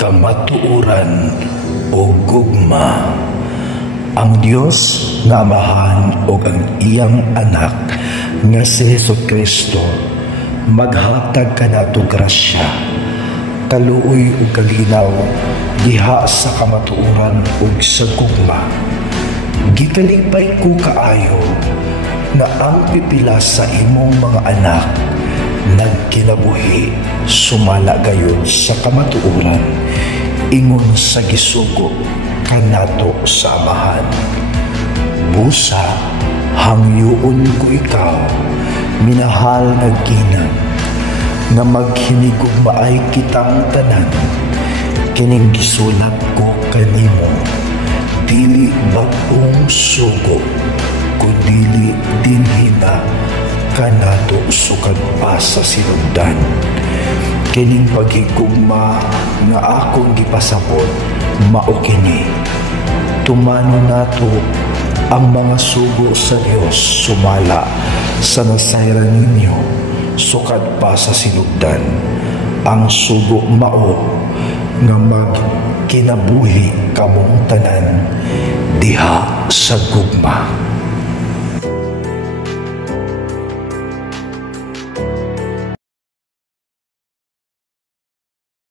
kamatuoran o gugma. Ang Dios nga Amahan o ang iyang anak nga si Jesucristo maghatag kanato grasya, kaluoy ug kalinaw diha sa kamatuoran ug sa gugma. Gikalipay ko kaayo na ang pipila sa imong mga anak nagkinabuhi sumala gayon sa kamatuoran ingon sa gisugo kanato sa Amahan. Busa, hangyoon ko ikaw, minahal na ginang, na maghinigugmaay kitang tanan, kining gisulat ko kanimo, dili bagong sugo, kundili dinhina kanato sukad pa sa sinugdan. Kining paghigugma nga akong gipasabot mao kini, tumano nato ang mga sugo sa Dios sumala sa nasayran ninyo sukad pa sa sinugdan. Ang sugo mao nga magkinabuhi kamong tanan diha sa gugma.